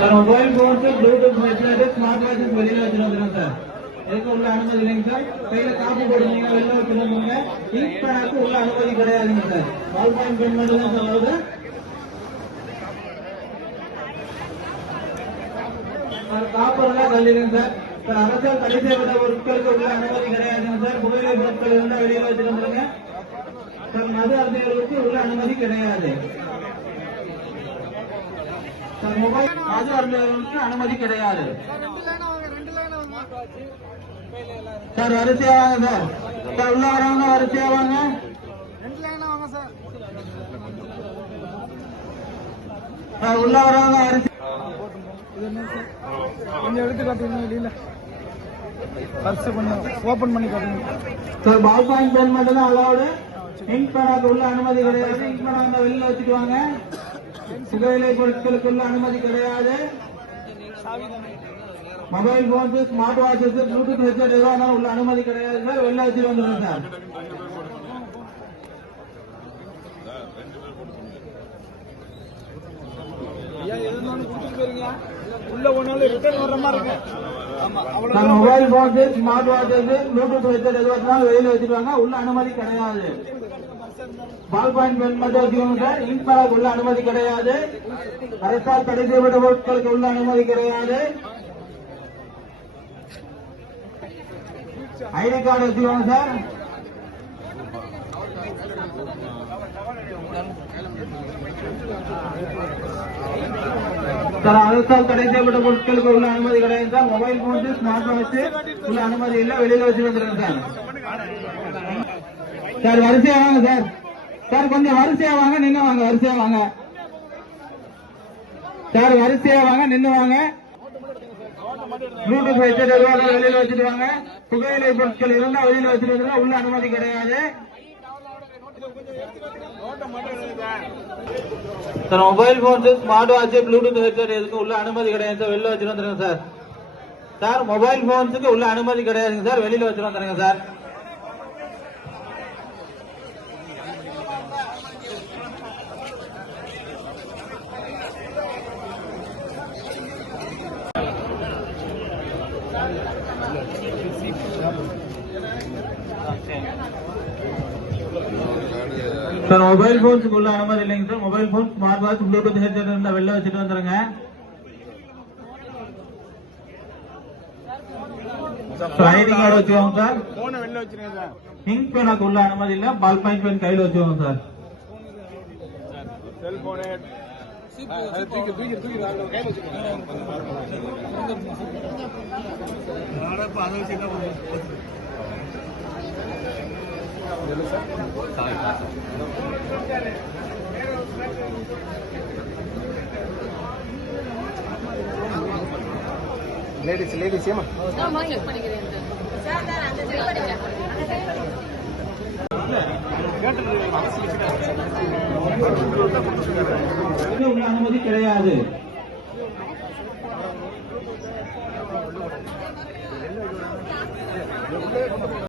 Sir mobile phones Bluetooth headset smart watches வெளியில வச்சிருந்தோம் sir. எதுக்கு உள்ள அனுமதி இல்லைங்க சார். கையில காப்பி போடுறீங்க வெளில வச்சிருந்தீங்க. இங்க் பேனாக்கு உள்ள அனுமதி கிடையாதுங்க சார். பால் பாயிண்ட் பென் மட்டும் தான் சொல்லுது சார். காப்பர்லாம் கல்லிடுங்க சார். சார் அரசால் தடை செய்யப்பட்ட பொருட்களுக்கு உள்ள அனுமதி கிடையாதுங்க சார். புகையிலை பொருட்கள் இருந்தால் வெளியில வச்சிருந்துருங்க சார். மது அருந்தியர்களுக்கு உள்ள அனுமதி கிடையாது சார். மொபைல் மது அருந்தியர்களுக்கு அனுமதி கிடையாது சார். வரிசையா வாங்க சார். சார் உள்ள வரவங்க வரிசையா வாங்க. சார் உள்ள வரவங்க வரிசை கொஞ்சம் எடுத்து காட்டுங்க. இல்ல சர்ச் பண்ணி ஓபன் பண்ணி காட்டுங்க சார். பால் பாயிண்ட் பென் மட்டும் தான் அலௌடு. இங்க் பேனாக்கு உள்ள அனுமதி கிடையாது. இங்க் பேனா வெளியில வச்சுட்டு வாங்க. புகையிலை பொருட்களுக்கு உள்ள அனுமதி கிடையாது. Mobile phones smart watches Bluetooth headset எதுவும் உள்ள அனுமதி கிடையாது சார். வெளில வச்சுட்டு வந்துடுங்க sir. Mobile phones smart watches Bluetooth headset எதுவும் வெளியில வச்சுருவாங்க. உள்ள அனுமதி கிடையாது. பால் பாயிண்ட் பென் மட்டும் வச்சுக்கோங்க சார். இங்க் பேனாக்கு உள்ள அனுமதி கிடையாது. அரசால் தடை செய்யப்பட்ட பொருட்களுக்கு உள்ள அனுமதி கிடையாது. ஐடி கார்டு வச்சுக்கோங்க சார். சார் அரசால் தடை செய்யப்பட்ட பொருட்களுக்கு உள்ள அனுமதி கிடையாது sir. Mobile phones smart watch உள்ள அனுமதி இல்லை. வெளியில வச்சு வந்துருங்க சார். சார் வரிசையா வாங்க சார். சார் கொஞ்சம் வரிசையா வாங்க. நின்று வாங்க. வரிசையா வாங்க சார். வரிசையா வாங்க. நின்று வாங்க. ப்ளூடூத் ஹெட்செட் எதுவாக வெளியில வச்சுட்டு வாங்க. புகையிலை பொருட்கள் இருந்தால் வெளியில வச்சுட்டு வந்துருங்க. உள்ள அனுமதி கிடையாது sir. Mobile phones smart watch Bluetooth headset எதுக்கு உள்ள அனுமதி கிடையாது சார். வெளியில வச்சுட்டு வந்துருங்க சார். சார் மொபைல் போன்ஸுக்கு உள்ள அனுமதி கிடையாதுங்க சார். வெளியில வச்சுட்டு வந்துருங்க சார். சார் மொபைல் போன்ஸுக்கு உள்ள அனுமதி இல்லைங்க sir. Mobile phone smart watch Bluetooth headset இருந்தா வெளில வச்சுட்டு வந்துருங்க. ஐடி கார்டு வச்சுக்கோங்க சார். இங்க் பேனாக்கு உள்ள அனுமதி இல்ல. பால் பாயிண்ட் பென் கையில் வச்சுக்கோங்க சார். லேடிஸ் ஏமா அனுமதி கிடையாது.